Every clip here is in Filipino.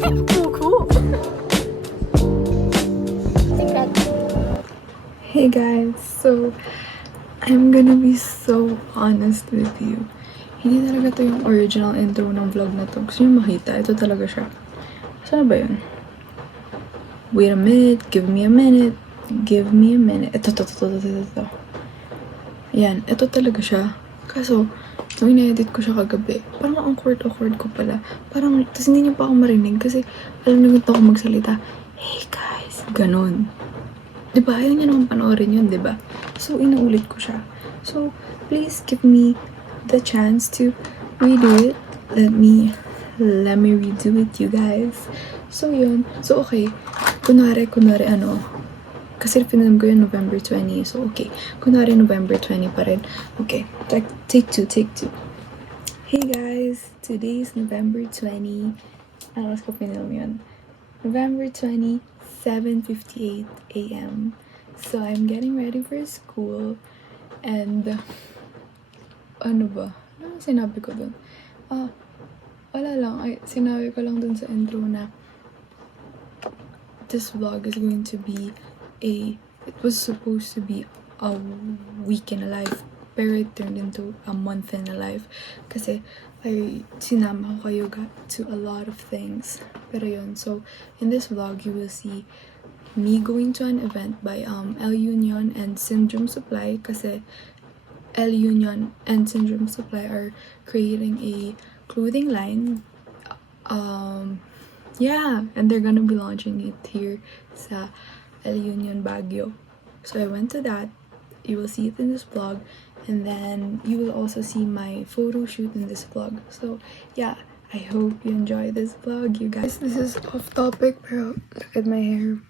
Hey guys, so I'm gonna be so honest with you. Hindi talaga to yung original intro ng vlog na to. Gusto nyo makita? Ito talaga siya. Saan ba yun? Wait a minute, give me a minute, give me a minute. Ito. Yan, ito talaga siya. Kaso, nung ina-edit ko siya kagabi, parang ang awkward ko pala. Parang, tas hindi niyo pa ako marinig kasi alam na gusto ako magsalita. Hey guys, ganon. Diba? Ayaw niya naman panoorin yun, diba? So, inuulit ko siya. So, please give me the chance to redo it. Let me redo it, you guys. So, yun. So, okay. Kunwari, ano. Kasi pinanam ko yun November 20. So, okay. Kunwari, November 20 pa rin. Okay. Take two. Hey, guys. Today is November 20. Ano ko pinanam yun? November 20. 7:58 a.m. So, I'm getting ready for school. And, ano ba? Ano sinabi ko dun? Wala lang. Sinabi ko lang dun sa intro na this vlog is going to be it was supposed to be a week in a life. Pero it turned into a month in a life. Kasi, sinama ko kayo to a lot of things. Pero yun, so, in this vlog, you will see me going to an event by El Union and Syndrome Supply. Kasi, El Union and Syndrome Supply are creating a clothing line. Yeah, and they're gonna be launching it here sa El Union Baguio. So, I went to that. You will see it in this vlog. And then you will also see my photo shoot in this vlog. So yeah, I hope you enjoy this vlog, you guys. This is off topic, pero look at my hair.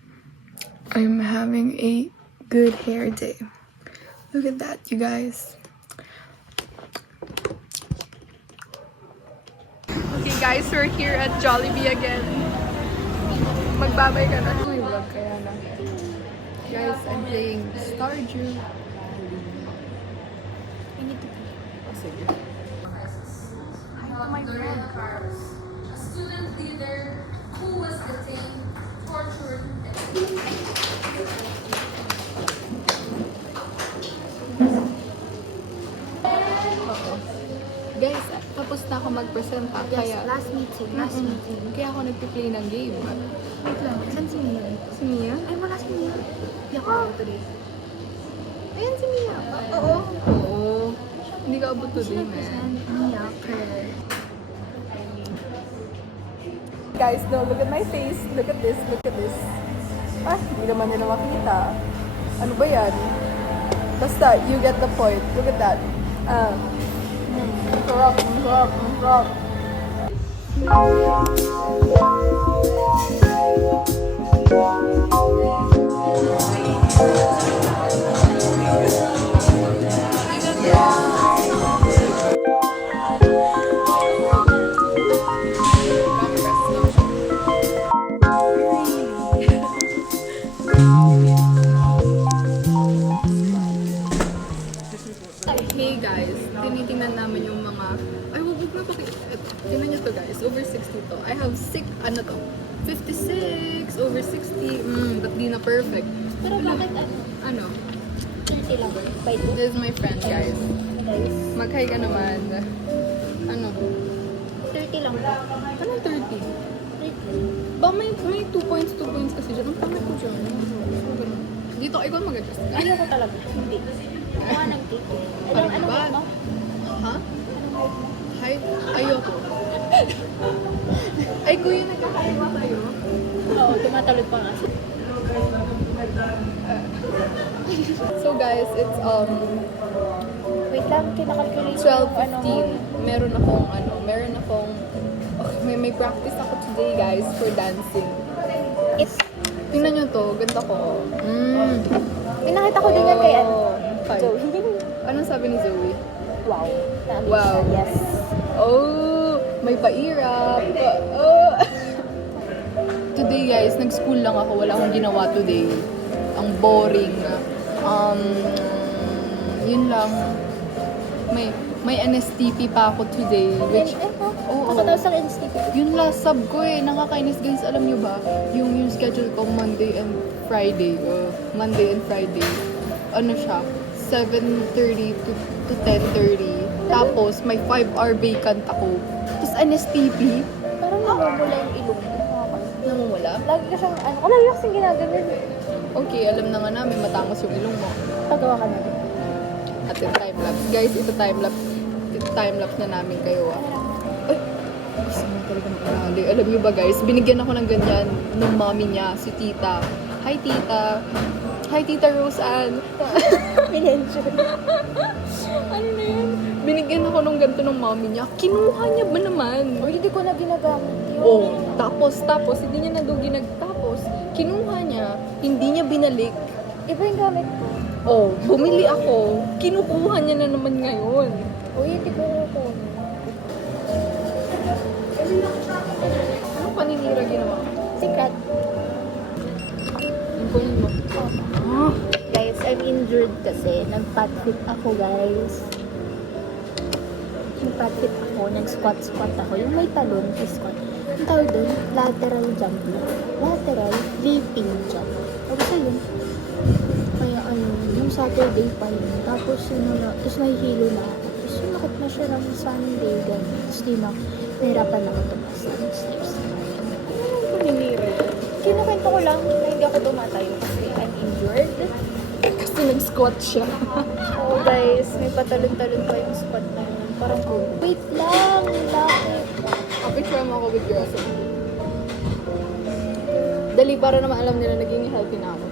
I'm having a good hair day. Look at that, you guys. Okay guys, we're here at Jollibee again. Magbabay ka na. May vlog kaya na. Guys, I'm playing Stardew. Sige. My friend, a student leader who was detained, tortured, Guys, tapos na ako mag-present ha, kaya... Last meeting. Kaya ako nagpi-play ng game. Wait lang, saan si Mia? Si Mia? Ay, wala si Mia. Hindi ako today. Ayan si Mia. Oo. Hindi ka abot today, man. Mia, Guys, no, look at my face. Look at this. Hindi naman nila makita. Ano ba yan? Basta, you get the point. Look at that. Corrupt. Hey guys, tinitingnan namin yung mga... Ay, wag na pakita. Tingnan nyo to guys, over 60 to. I have 56, over 60. But di na perfect. Pero bakit Ano? 30 lang? Wait, This is my friend guys. guys. Mag-hi ka naman. Ano? 30 lang ba? Anong 30? 30. Ba may 2 points kasi dyan. Ang pangit ko dyan. So, ganun. Dito, ikaw mag-adjust. Ayoko talaga. Hindi. Mukha nag-take. Parang ba? Ano? Ha? Hi? Ayoko. Ay, kuya, nagkakaiwa tayo. Oo, tumatalog pa nga. So guys, it's Wait lang, kinakalculate 12:15. Meron akong okay, may practice ako today guys for dancing. Tingnan nyo to, ganda ko. Pinakita ko din yan kay Fine. Zoe. Anong sabi ni Zoe? Wow. Wow. Yes. Oh, may pairap. Oh. Today guys, nag-school lang ako. Wala akong ginawa today. Ang boring. Yun lang. May NSTP pa ako today, which Oo. Ako daw sa NSTP. Yun last sub ko eh. Nakakainis guys. Alam nyo ba? Yung schedule ko Monday and Friday. Monday and Friday. Ano siya? 7:30 to 10:30. Tapos may 5-hour vacant ako. Tapos NSTP. Parang namumula yung ilong ko. Namumula. Lagi ka siyang, lagi ka kasing ginaganon. Okay, alam na nga namin matangos yung ilong mo. Pagawa ka na. At yung time-lapse. Guys, ito time-lapse. Time-lapse na namin kayo ah. Ay! Gusto mo talaga ng arali. Alam niyo ba guys, binigyan ako ng ganyan ng mommy niya, si tita. Hi tita! Hi tita Roseanne! Minention. Ano na yun? Binigyan ako ng ganito ng mommy niya. Kinuha niya ba naman? O, hindi ko na ginagamit yun. Oh, tapos, hindi niya na daw ginagtapos. Kinuha niya, hindi niya binalik. Iba yung gamit ko. Oh, bumili ako. Kinukuha niya na naman ngayon. O, hindi ko kukunin. Ano paninira ginawa? Secret. Ang kunin mo. Ah, Guys, I'm injured kasi. Nag-pat-fit ako, guys. Nag-pat-fit ako. Nag-squat ako. Yung may talon, may squat. Ang tawag doon, lateral jump lang. Lateral leaping jump. Tapos ayun. Kaya yung Saturday pa yun. Tapos tapos nahihilo na ako. Tapos sumakit na siya ng Sunday, ganyan. Tapos di na, nahirapan ako tumas ng steps. ano paninira yun? Kinukwento ko lang na hindi ako tumatayo kasi I'm injured. Kasi nag-squat siya. Oo guys, may patalon-talon pa yung squat na yun. Parang, wait lang, bakit? Picture mo ako with your ass. Dali, para naman alam nila naging healthy na ako.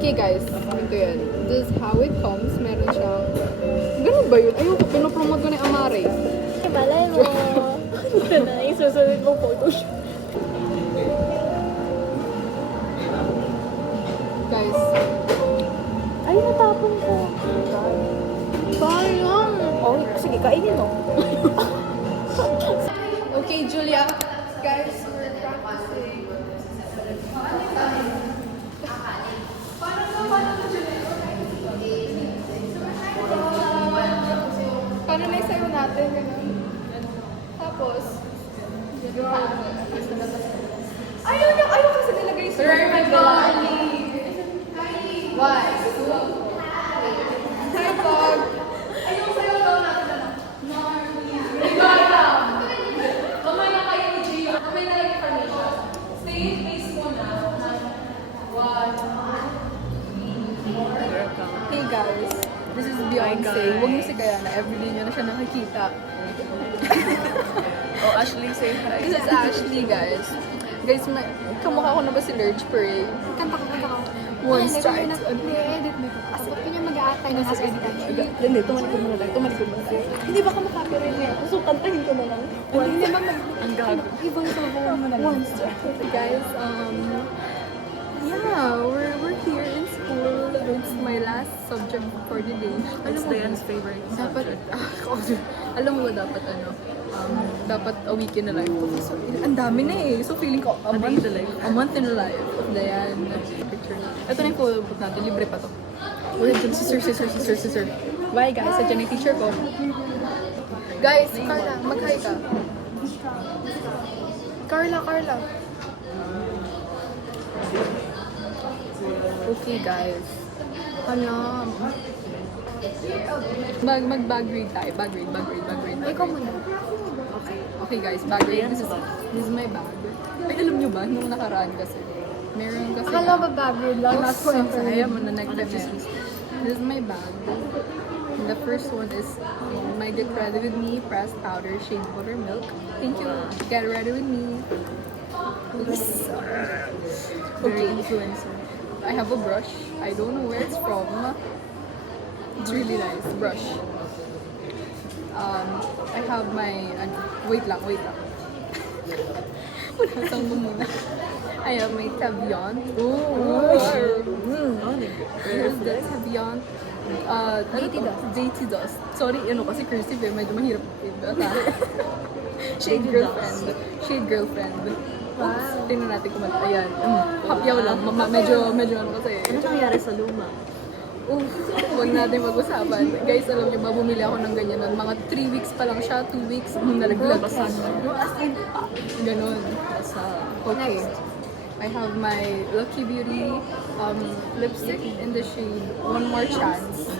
Okay guys, ito yan. This is how it comes. Meron siyang... Ganun ba yun? Ayoko, pinopromote ko na yung Amare. Malay mo. Ito na, isusunod mo photoshoot. Guys, Ay, natapon ko. sayang! Oh, sige, kainin mo. Okay, Julia. Guys, we're practicing. Paano na yung sayo natin? Ganun. Tapos, ayaw kasi nilagay sa where my body. Why? Hi, Bob. Ayaw sayo daw natin. Kamay na kayo ni Gio. Kamay na lang yung formation. Stay in place muna. 1. Hey guys, this is Beyonce. Huwag mo si Kayana. Everyday niyo na siya nakikita. Oh, Ashley, say hi. This is Ashley, guys. Guys, kamukha ko na ba si Lurch Puree? Kanta ko. One strike. Edit mo ito. As in, kanya mag-a-atay na sa editan. Hindi, tumalikod mo na lang. Hindi ba ka makapirate niya? So, kantahin ko na lang. Hindi ba mag... Ang gago. Ibang sabaw mo na lang. One strike. Guys, yeah, we're here in school. It's my last subject for the day. It's Diane's favorite Dapat, subject. alam mo ba dapat dapat a week in a life ko. So, ang dami na eh. So, feeling ko, a month in a life of Dayan. Picture na. Ito na yung photo natin. Libre pa to. Ulit dyan, scissor. Bye guys. Sa dyan yung teacher ko. Guys, Carla, mag-hi ka. Carla. Okay guys. Mag-bag read tayo. Bag read. Ikaw muna. Okay guys, bag read. This is my bag. Ay, alam nyo ba? Nung nakaraan kasi. Meron kasi. Akala ba background lang? Not for Ayaw mo na nag-defend. This is my bag. The first one is my Get Ready With Me pressed powder shade buttermilk. Thank you. Get ready with me. Very Okay. influencer. I have a brush. I don't know where it's from. It's really nice. Brush. I have my... wait lang. Unasang mo muna. I have my Tavion. Here's the Tavion. Dainty Dust. Sorry, kasi cursive eh. Medyo mahirap. Shade Girlfriend. Wow. Tingnan natin kung ayan. Hapyaw lang. Medyo kasi. Ano nangyari sa luma? Huwag natin mag-usapan. Guys, alam niyo ba, bumili ako ng ganyan nun. Mga 3 weeks pa lang siya, 2 weeks, nalaglag. No, as in, ganun. Okay. I have my Lucky Beauty lipstick in the shade One More Chance.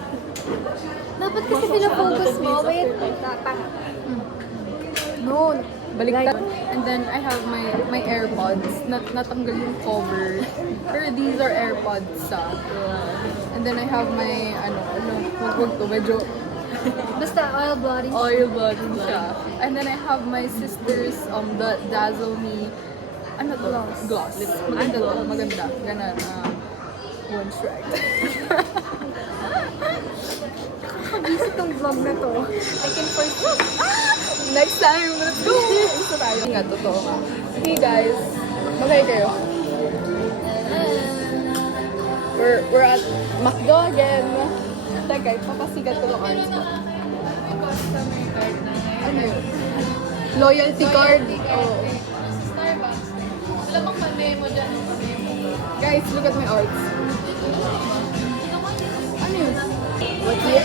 Dapat kasi pinafocus mo. Wait. No. Baliktad. And then I have my AirPods. Natanggal yung cover. Pero these are AirPods And then I have my, wag to, medyo Basta oil blotting. oil blotting siya. And then I have my sister's, the Dazzle Me, gloss. Maganda to, maganda. Ganun, one strike. Busy tong vlog na to. I can foresee. Next time, let's go! Isa tayo. Nga, totoo nga. Okay guys, magay kayo. We're at McDo again. Teka, papasigat ko lang arms ko. Ano yun? Loyalty card? Oo. Starbucks. Wala bang memo dyan? Guys, look at my arts. Ano yun? What year?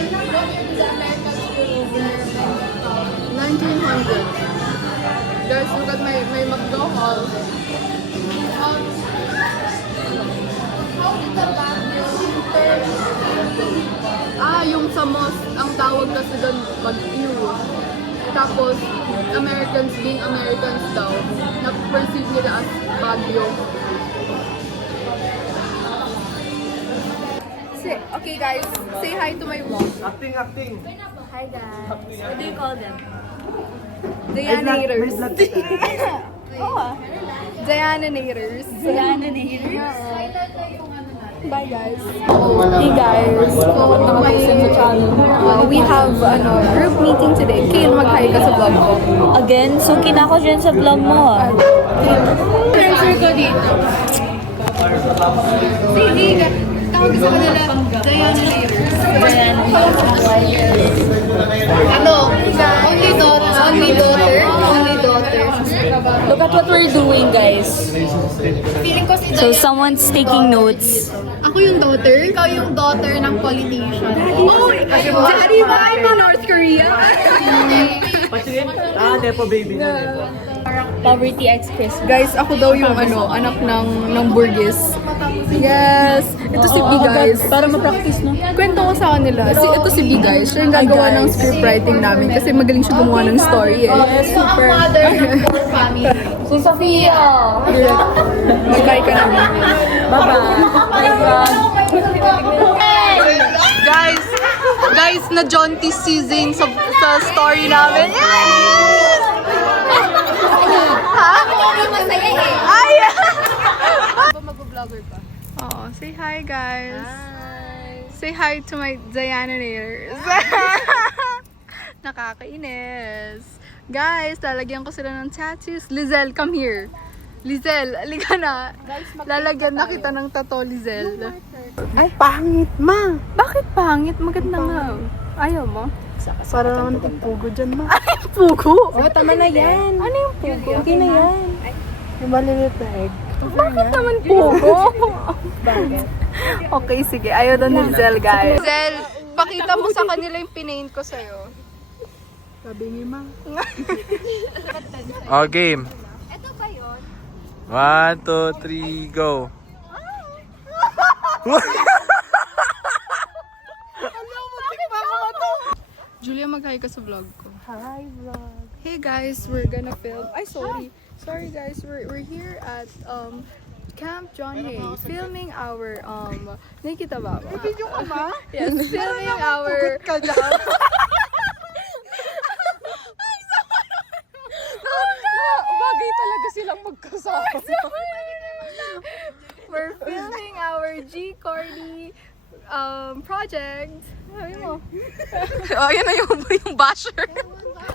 1900. Guys, look at my McDo haul. Yung sa mosque, ang tawag kasi doon Baguio. Tapos, Americans being Americans daw, na-perceive nila as Baguio. Okay guys, say hi to my vlog. Hi guys. What do you call them? Dianators. Dianators. Bye guys. Hey guys. We have group meeting today. Kail, mag-hi ka sa vlog ko. Again, suki na ako dyan sa vlog mo ah. Answer ko dito. Sige, tawag sa kanila, Diana Layers. Only daughter. Look at what we're doing, guys. Feeling ko si So Diana. someone's taking notes. Ako yung daughter, ikaw yung daughter ng politician. Oh, Daddy, why mo North Korea? Nepo baby na, Nepo. Poverty Express. Guys, ako daw yung anak ng burgess. Yes! Ito si B, guys. Para ma-practice, no? Kwento ko sa kanila. Ito si B, guys. Siya yung gagawa ng script writing namin kasi magaling siya gumawa ng story eh. Super. Mother ng poor family. Si Sofia! Mag-bye ka namin. Guys, na jaunty si Zane sa story namin. Masaya eh. Ay! Mag-vlogger ka? Oo. Say hi, guys. Hi. Say hi to my Dianators. Nakakainis. Guys, lalagyan ko sila ng tattoos. Lizelle, come here. Lizelle, alika na. Lalagyan na kita ng tattoo, Lizelle. Ay, pangit, ma. Bakit pangit? Maganda nga. Ayaw mo? Para naman pugo dyan, ma. Ano yung pugo? Oh, tama na yan. Ano yung pugo? Okay na yan. Yung maliliit na egg. Bakit naman pugo? Okay, sige. Ayaw na ni Lizelle, guys. Lizelle, pakita mo sa kanila yung pinaint ko sa'yo. Sabi ni ma. Oh, game. Ito ba yun? 1, 2, 3, go. Julia, mag-hi ka sa vlog ko. Hi, vlog. Hey guys, we're gonna film. Ay, sorry. Sorry guys, we're here at Camp John Hay filming our nakita ba? Video ka ba? Yes, filming our bagay talaga silang magkasama. We're filming our G Cordy project. Sabi mo. Oh, yan na yung basher.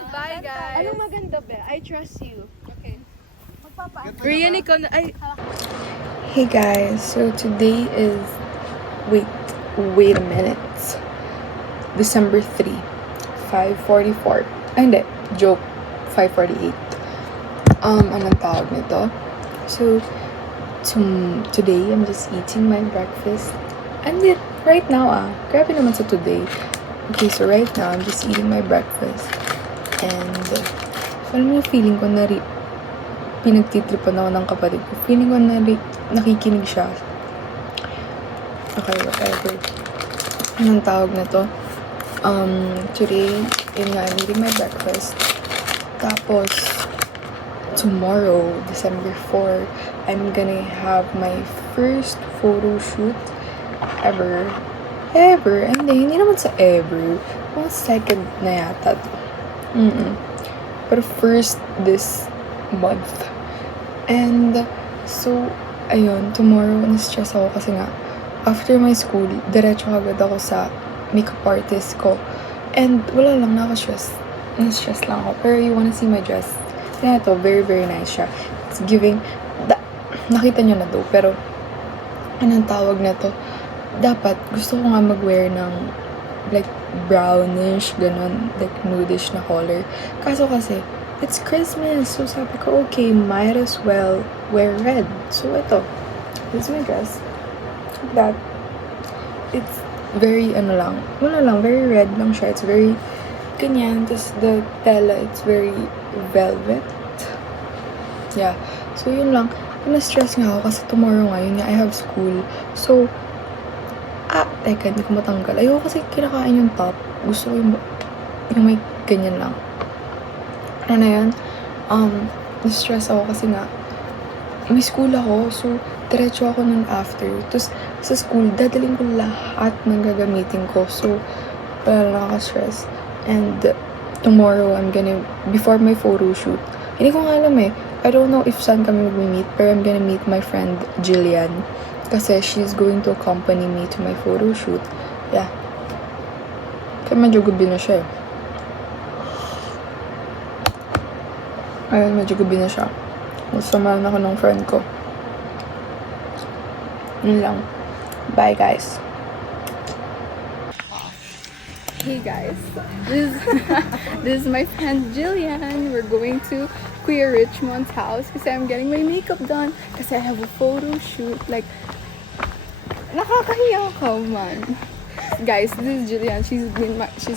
Bye, guys. Anong maganda, be? I trust you. Okay. Rian, ikaw na, ay, Hey guys, so today is wait a minute. December 3, 5:44. Ay, hindi, joke. 5:48. Anong tawag nito? So today I'm just eating my breakfast and right now grabe naman sa today. Okay, so right now, I'm just eating my breakfast. And, alam mo yung feeling ko na pinagtitripan ako ng kapatid ko. Feeling ko na nakikinig siya. Okay, whatever. Anong tawag na to? Today, yun nga, I'm eating my breakfast. Tapos, tomorrow, December 4, I'm gonna have my first photo shoot ever. And hindi naman sa ever. Mga second na yata to. Pero first this month. And, so, ayun, tomorrow, na-stress ako kasi nga, after my school, diretso agad ako sa makeup artist ko. And, wala lang, naka-stress. Na-stress lang ako. Pero you wanna see my dress? Kaya ito, very, very nice siya. It's giving, nakita nyo na to, pero, anong tawag na to? Dapat, gusto ko nga mag-wear ng, like, brownish, ganun, like, nudish na color. Kaso kasi, it's Christmas. So, sabi ko, okay, might as well wear red. So, ito. This is my dress. Like that. It's very, very red lang siya. It's very, ganyan. Tapos, the tela, it's very velvet. Yeah. So, yun lang. Na-stress nga ako kasi tomorrow nga, yun nga, I have school. So, teka, hindi ko matanggal. Ayoko kasi kinakain yung top. Gusto ko yung may ganyan lang. Ano na yan? Na-stress ako kasi nga, may school ako. So, diretso ako nun after. Tapos, sa school, dadaling ko lahat ng gagamitin ko. So, wala nakaka-stress. And, tomorrow, before my photo shoot, hindi ko nga alam I don't know if saan kami mag-meet, pero I'm gonna meet my friend, Jillian. Kasi she's going to accompany me to my photo shoot. Yeah. Kaya medyo gabi na siya Ayun, medyo gabi na siya. Samahan ako ng friend ko. Yun lang. Bye, guys. Hey guys, this is my friend Jillian. We're going to Kuya Richmond's house kasi I'm getting my makeup done kasi I have a photo shoot. Like, nakakahiya ako, man. Guys, this is Jillian. She's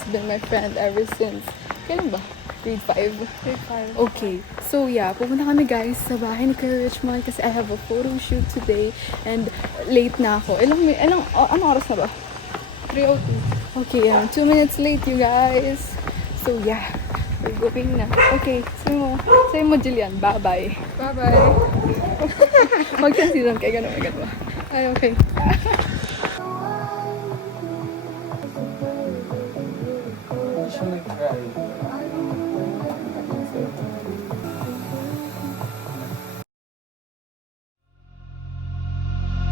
been my friend ever since. Kailan ba? Grade 5? Grade 5. Okay. So yeah, pupunta kami guys sa bahay ni Kuya Richmond kasi I have a photo shoot today and late na ako. Anong oras na ba? 3:02. Okay, 2 minutes late, you guys. So yeah, we're going na. Okay, say mo Jillian, bye-bye. Bye-bye. Mag-consider kayo, ganun ba? Ay, okay.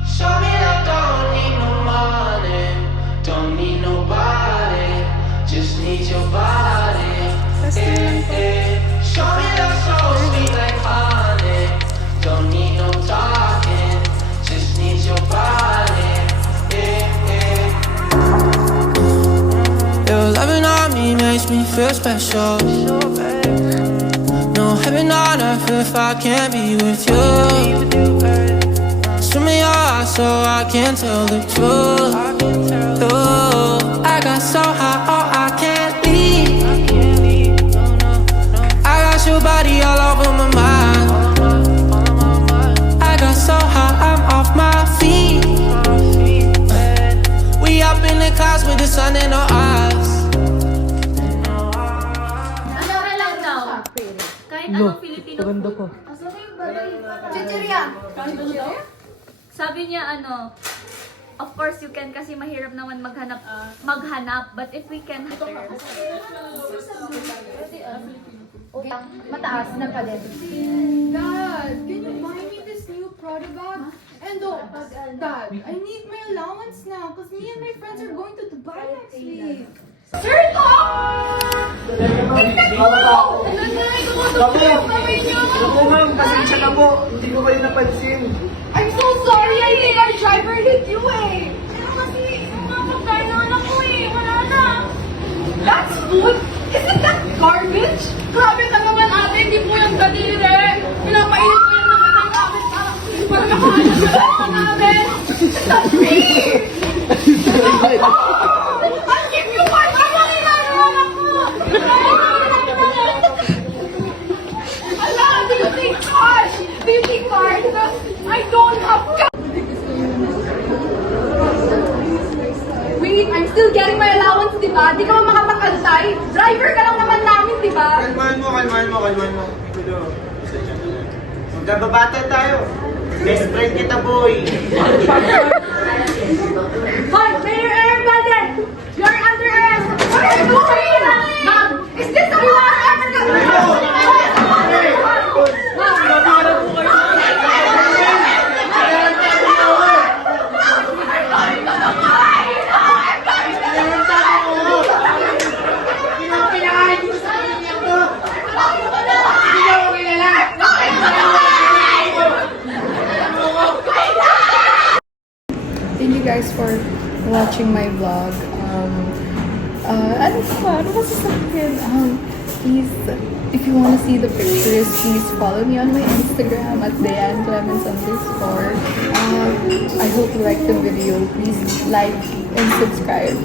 Show me I don't need no money, don't need nobody, just need your body. Show me that so sweet like honey, don't need no talking, just need your body. Your loving on me makes me feel special. No heaven on earth if I can't be with you. Swim in your eyes so I can tell the truth. Ooh, I got so high, oh I can't leave. I got your body all over my mind. I got so high, I'm off my feet. We up in the clouds with the sun in our eyes. Ano ka lang daw? Kahit anong Filipino food. Chichirya! Sabi niya of course you can kasi mahirap naman maghanap, but if we can Mataas na pa din. Dad, can you buy me this new Prada bag? And Dad, I need my allowance now because me and my friends are going to Dubai next week. Turn off! Pasensya na po, hindi ko kayo napansin. I'm so sorry, I think our driver hit you Pero kasi, mapagkain na anak ko wala na. That's food? Isn't that garbage? Grabe ka naman ate, hindi po yung kadire. Pinapainit ko yan ng batang namin para makahanap sa namin. It's not free! I don't have Wait, I'm still getting my allowance, di ba? Di ka man makapag-antay. Driver ka lang naman namin, di ba? Kalmahan mo. Magkababata tayo. Best friend kita, boy. Hoy, Mayor Aaron Valdez! You're under arrest! What are you doing? Ma'am, is this the last ever Thank you guys for watching my vlog. Ano ba sasabihin? Please, if you want to see the pictures, please follow me on my Instagram at DeanneClemens_. I hope you like the video. Please like and subscribe.